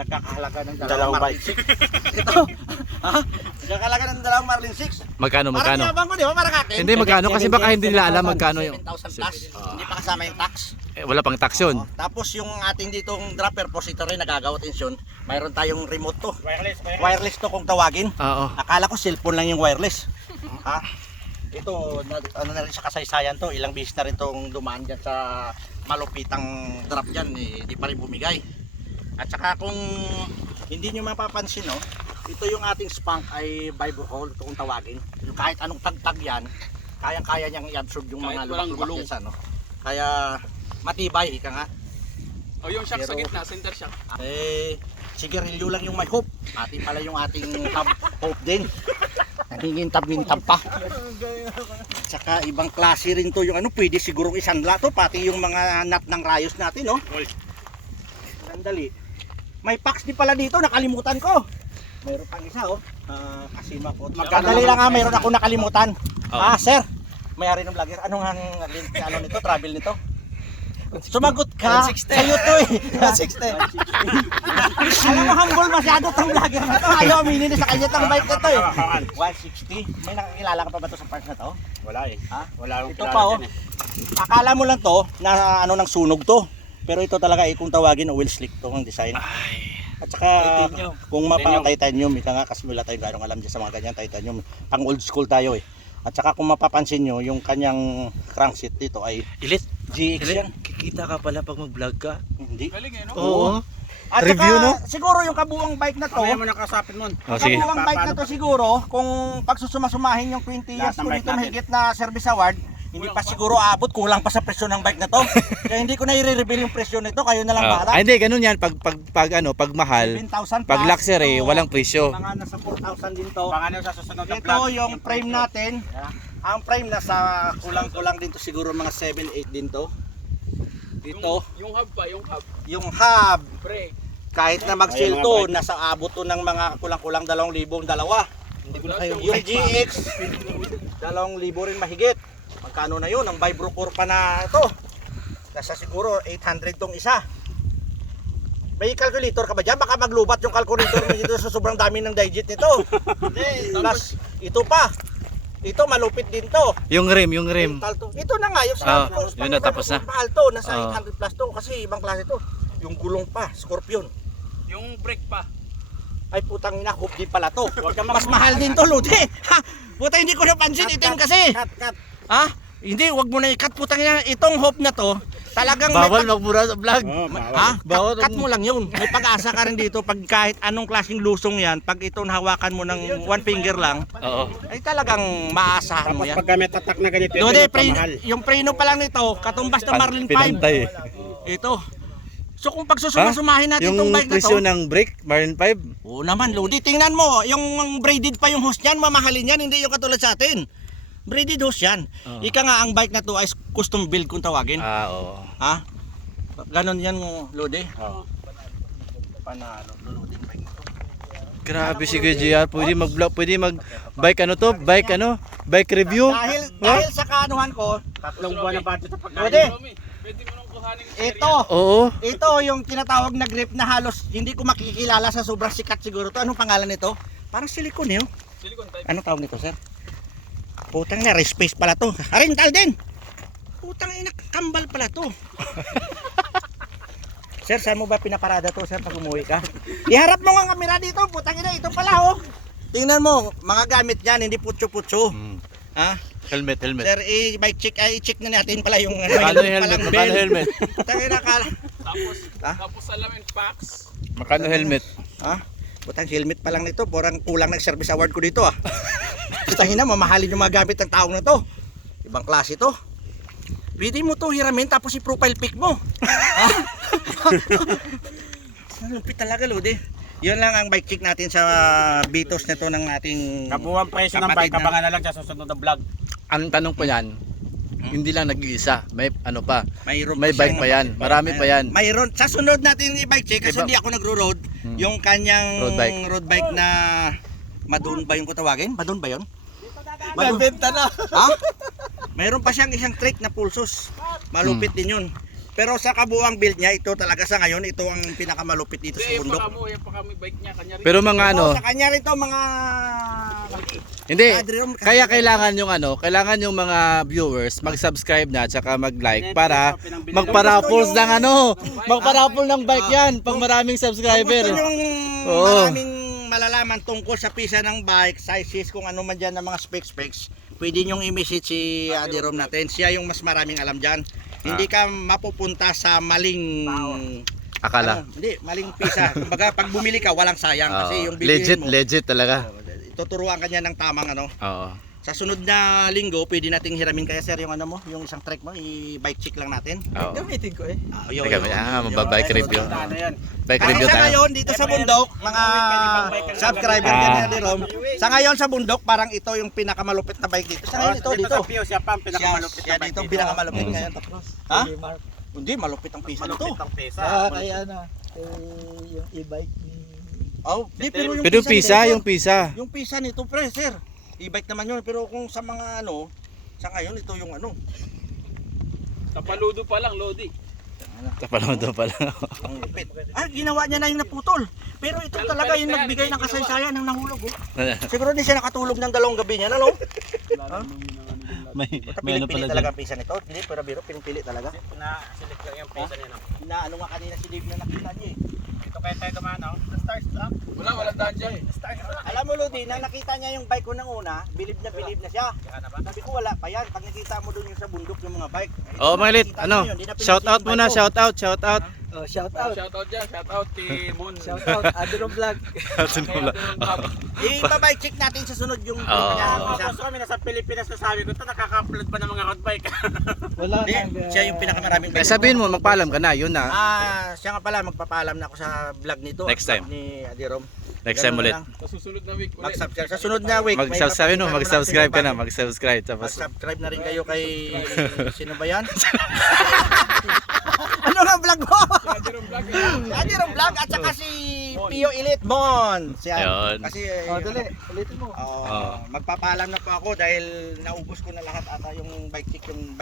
nagkakahalaga ng Dalawang Marlin 6. Ito, ha? Nagkakahalaga ng dalawang Marlin 6. Magkano? Parang yabang ko, di ba? Parang akin. Hindi, magkano? Kasi baka hindi nila alam magkano yung... 7,000 plus. Hindi pa kasama yung tax. Wala pang tax yun. Tapos yung ating ditong dropper post, ito rin nagagawa tensyon. Mayroon tayong remote to. Wireless to kung tawagin. Oo. Akala ko cellphone lang yung wireless. Ha? Ito, ano na rin sa kasaysayan to. Ilang beses na rin tong dumaan dyan sa malupitang drop dyan. Hindi pa rin bumigay. At saka kung hindi nyo mapapansin, no, ito yung ating spunk ay vibro hole kung tawagin. Yung kahit anong tagtag yan, kayang-kaya niyang i-absorb yung mga lubak-lubak yan sa, no. Kaya matibay, ika nga. O yung shock sa Pero- gitna, center shock. Sigarilyo lang yung may hope. Pati pala yung ating hope din. Nangingintab-ngintab pa. Tsaka ibang klase rin to yung ano, pwede siguro isanla to. Pati yung mga nut ng rayos natin, no? Sandali. May packs din pala dito, nakalimutan ko. Mayroon pang isa, oh. Kasi makot. Sandali lang ha, mayroon ako nakalimutan. Oh. Sir, may-ari ng vlogger. Ano nga ano nito, travel nito? Sumagot ka. 160. Sa'yo to eh. 160. Alam mo, humble masyado tong vlogger na to. Ayaw aminin sa kanya tong bike na to eh. 160. May nakakilala ka pa ba to sa park na to? Wala eh. Ha? Wala akong Ito kilala pa oh. dyan eh. Akala mo lang to na ano ng sunog to. Pero ito talaga kung tawagin oil slick to ang design. At saka Titanium. kung mapa-titanium, ika nga kasi wala tayong ganong alam dyan sa mga ganyan titanium. Pang old school tayo eh. At saka kung mapapansin nyo, yung kanyang crankset dito ay Ilit. GX yan. Kikita ka pala pag mag-vlog ka. Hindi. Galing eh, no? Oo. At Review, saka, no? siguro yung kabuang bike na to, Kaya mo nakasapin mo. Oh, sige. kabuang bike na to siguro, kung pagsusumasumahin yung 20 years Lahat ng ko bike dito natin. mahigit na service award, hindi pa siguro abot, kulang pa sa presyo ng bike na to. Kaya hindi ko na i-reveal yung presyo nito, kayo na lang bahala. Hindi, ganun yan. Pag mahal, 7,000 pag plus, luxury, ito, walang presyo. Mga nasa 4,000 din to. Baka na sa susunod na Ito yung frame natin. Ang frame nasa kulang-kulang din to siguro mga 7-8 din to. Ito, Yung hub pa, yung hub. yung hub, Brake. kahit na mag-sale to, nasa abot to ng mga kulang-kulang 2,000 dalawa. Hindi ko na kayo. Yung GX, 2,000 rin mahigit. Magkano na yun? Ang Vibrocore pa na ito. Nasa siguro 800 tong isa. May calculator ka ba dyan? Baka maglubat yung calculator mo dito sa sobrang dami ng digit nito. Plus, ito pa. Ito malupit din to. Yung rim, yung rim. Mental to. Ito na nga, yung Ah, sabi ko, yun na, tapos na. mahal to, nasa Ah. 800 plus to. Kasi ibang klase to. Yung gulong pa, Scorpion. Yung brake pa. Ay putang ina, hoop din pala to. Mas mahal din to, Lodi. Ha? Puta, hindi ko napansin, itim kasi. Cut. Ha? Hindi, wag mo na i-cut, putang ina. Itong hoop na to, talagang Bawal may magmura sa vlog. ha? Bawal. Cut mo lang yun. May pag-asa ka rin dito pag kahit anong klaseng lusong yan, pag ito nahawakan mo ng one finger lang, Oo. ay talagang maasahan mo Tapos yan. pag gamit attack na ganito, ito Lodi, yung pamahal. yung preno pa lang nito, katumbas na Marlin 5. Pinantay. Ito. So kung pagsusumahin natin itong Yung bike na to, presyo ng brake, Marlin 5. oo naman, Lodi. Tingnan mo, yung braided pa yung hose niyan, mamahalin yan, hindi yung katulad sa atin. Braided hose yan. Oo. Ika nga, ang bike na to ay custom build kung tawagin. Oo. Ha? Ganon yan, Lodi. Oo. Panalo, Lodi, bike na to. Grabe si Kuya JR. Pwede mag-vlog, pwede mag-bike ano to? Bike review? Dahil sa kaanuhan ko, 3 buwan na budget sa pagkain. Lodi, Pwede mo nang kuhanin ito, Oo. ito yung tinatawag na grip na halos hindi ko makikilala sa sobrang sikat siguro to. Anong pangalan nito? Parang silicone yun. silicone type. Anong tawag nito, sir? Putang na, space pala to. Rental din. Putang ina, kambal pala to. Sir, saan mo ba pinaparada to, sir, pag umuwi ka? Iharap mo nga kamera dito, putang ina, ito pala, oh. Tingnan mo, mga gamit niyan, hindi putso-putso. Ha? Helmet. Sir, i-bike check, i-check na natin pala yung Magkano yung helmet? palang Magkano bell. helmet? Putang ina, kala. Tapos salamin packs. Magkano helmet? Ha? Putang helmet pa lang nito, parang kulang ng service award ko dito, ah. Putang ina, mamahalin yung mga gamit ng taong na to. Ibang klase to. Pwede mo to hiramin tapos i-profile pic mo. Lupit talaga, Lodi. Yun lang ang bike check natin sa Bitos na to ng ating Kabuang presyo ng kapatid bike, na- abangan na lang sa susunod na vlog. Ang tanong pa yan, hindi lang nag-iisa. May ano pa. mayroon May bike siyang- pa yan. Marami pa yan. Mayroon. Sa sunod natin i-bike check kasi Iba- hindi ako nagro-road. Yung kanyang Road bike. na Madun ba yung kutawagin? Madun ba yun? Nabenta na. Ha? Mayroon pa siyang isang trick na pulsos. Malupit din yun. Pero sa kabuuang build niya, ito talaga sa ngayon, ito ang pinakamalupit dito sa Hindi, bundok. yung pa kami bike niya, kanya rin. Pero mga ano, Sa kanya rin to mga... hindi, Adrian, kaya kailangan yung ano, kailangan yung mga viewers mag-subscribe na at saka mag-like para magpa-raffles ng ano, magpa-raffle ng bike yan pag maraming Kung subscriber. gusto yung Oo. maraming malalaman tungkol sa pisa ng bike, sizes, kung ano man dyan ng mga specs, pwede nyong i-message si Adirom natin. Siya yung mas maraming alam dyan. Hindi ka mapupunta sa maling... Akala. Hindi, maling pisa. Kumbaga, pag bumili ka, walang sayang. Kasi Oo. yung bilhin mo, Legit talaga. tuturuan ka niya ng tamang ano. Oo. Sa sunod na linggo, pwede nating hiramin kaya sir yung ano mo, yung isang trek mo, i-bike check lang natin. Oo. Gamitin ko eh. Teka, mababike review. Ano yan? Bike Kasi review sa tayo. ngayon, dito sa bundok, mga subscriber Ah. yan ni Rom. Sa ngayon sa bundok, parang ito yung pinakamalupit na bike dito. Sa ngayon, ito. Sa Pio, siya pa ang pinakamalupit Siya na bike dito, dito. pinakamalupit Mm. ngayon. Ha? Hindi, malupit ang pisa nito. Malupit ang pesa. Kaya ano, yung e-bike ni... Oh, di, pero yung Pero pisa, nito, yung pisa. yung pisa nito, pre, sir. E-bike naman yun, pero kung sa mga ano, sa ngayon, ito yung ano. Kapaludo pa lang, Lodi. Kapanood pa lang. Ang lupit. Ah, ginawa niya na yung naputol. Pero ito talaga yung nagbigay ng kasaysayan ng nahulog. Oh. Siguro din siya nakatulog ng 2 gabi niya, ano? may Pinipili talaga ang pisa nito. Hindi, pero biro, pinipili talaga. Na-select lang yung pesa niya. No? Na ano nga kanina si Dave na nakita niya eh. Ito kaya tayo dumaan, no? Starstruck? Wala daan dyan. Starstruck. Alam mo Lodi, na nakita niya yung bike ko ng una, bilib na siya. Sabi ko wala pa yan. Pag nakita mo doon yung sa bundok yung mga bike. Oh, mga lit, Nakita ano? niyo yun, di na pinipili Shout out yung bike muna, ko. shout out. Oh, shout out. Shout out dyan, shout out kay Moon. Shout out. Adro Vlog. I-bike check natin sa sunod yung Oo. niya. Tapos kami nasa Pilipinas na sabi ko, ito nakaka-upload pa ng mga road bike. Wala Hindi, siya yung pinakamaraming bike. Sabihin mo, magpaalam ka na, yun na. Siya nga pala, magpapaalam na ako sa vlog nito. Next time. Ni Adirom. Next time ulit. Sa susunod na week ulit. Mag-subscribe. Sa sunod na week. may Mag-subscribe no, papakita mag-subscribe ka na, natin yung mag-subscribe bago. tapos Mag-subscribe na rin kayo kay sino ba yan? Ano nga vlog mo? Jerome Vlog. Adirom vlog at saka si Pio Elite Mon. Siya. Ayun. Kasi Oh, dali. Ulitin mo. magpapaalam na po ako dahil naubos ko na lahat ata yung bike check yung bike